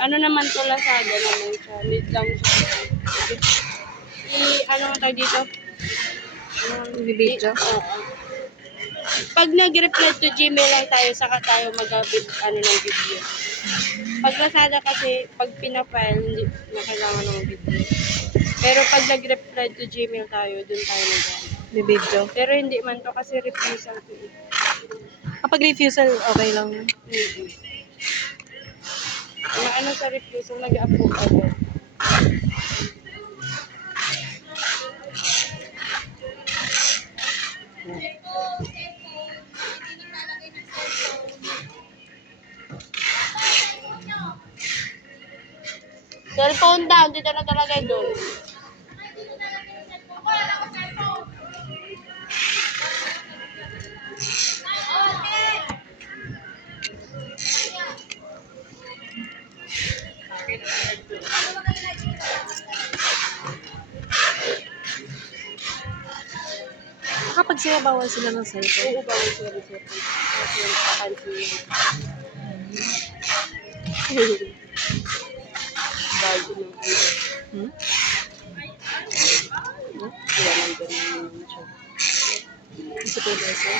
Ano naman to, Lazada naman siya. Need lang siya. Ano nga tayo dito? Video? Oo. Pag nag-reply to Gmail lang tayo, saka tayo mag-bit ng video. Pag Lazada kasi, pag pinafile, hindi na kailangan ng video. Pero pag nag-reply to Gmail tayo, dun tayo Video? Pero hindi man to kasi refusal to it. Kapag refusal, okay lang. Ano sa refusal, nag-approve agad. Cellphone down, dito na talaga doon. Kapag sila bawal sila ng cellphone. Oo, bawal sila ng cellphone. Kasi yung kapansin yun. Bago ng Hmm? Wala nang ganun yung siya. Supervisor?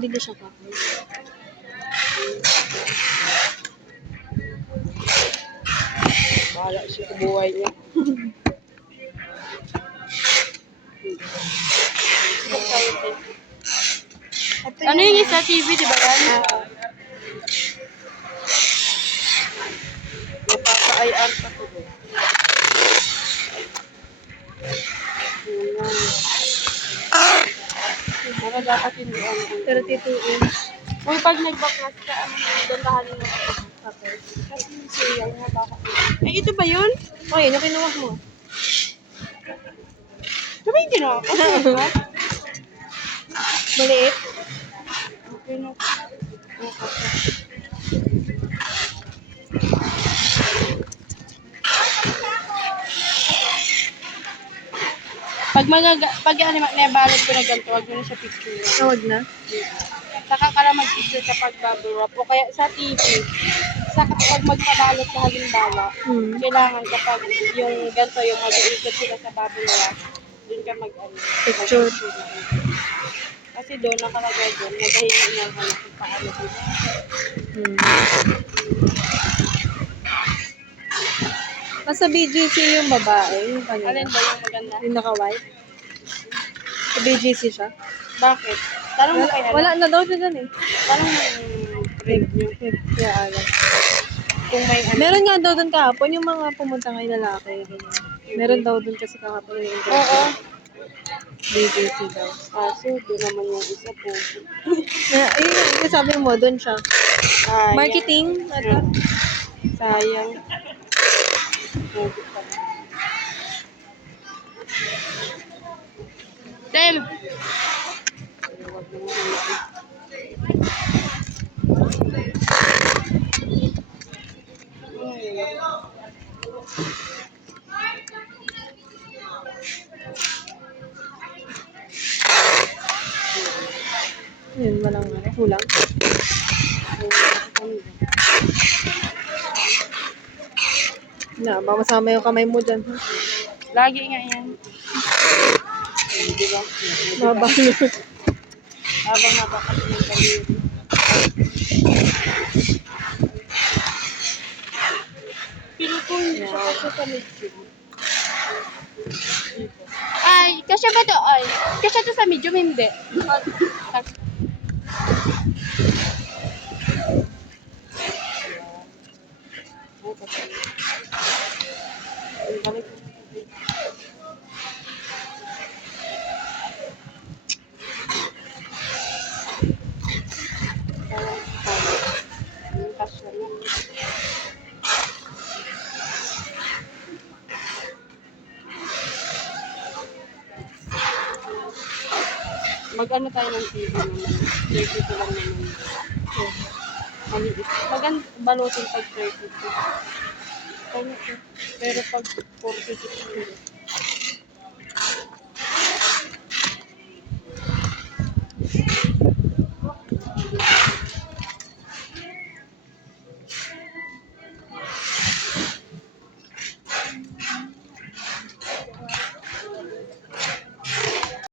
Hindi na siya kapag. Bahala siya sa buhay niya. Ano yung isa TV, di ba yan? Napaka-IR pa ko doon. Para dapat hindi ano. 32 inch. Uy, pag nagbaklas ka, dandahan mo na kapag. Kasi yung serial nga baka. Eh, ito ba yun? Okay, ano kinuha mo? Ito ba yung ginawa ko? Maliit? Okay na. Pag nabalot ko na ganito, wag mo na siya picture. Tawag na? Saka ka lang mag-picture kapag bubble wrap o kaya sa TV. Saka kapag magpabalot ka halimbawa, kailangan kapag yung ganito yung mag-iikot sila sa bubble wrap, dun ka Picture. Kasi doon nakalagay doon, naghahingi na ako kung paano dito. Nasa BGC yung babae, yung kanina. Alin ba yung maganda? Yung naka-white. Sa BGC siya. Bakit? Tanong mo kaya Wala na daw dyan eh. Tanong mo yung review. Kaya alam. Kung may Meron nga daw doon kahapon yung mga pumunta ngay lalaki. Meron daw doon kasi kahapon yung interview. Oo. BGC daw. Kaso, doon naman yung isa po. Yung sabi mo, doon siya. Sayang. Marketing? Ano? Sayang. Dem! Yun, walang kulang. Na, baka masama yung kamay mo dyan. Lagi nga yan. Di ba? Mabalo. Habang napakasya yung kaliri. Pero kung hindi siya kasi sa medium. Ay, kasya ba to? Ay, kasya to sa medium, hindi. Mag-ano tayo ng TV naman. 32 lang naman. Maliit. Balutin pag 32. Kanya po. Pero pag 46 kilo.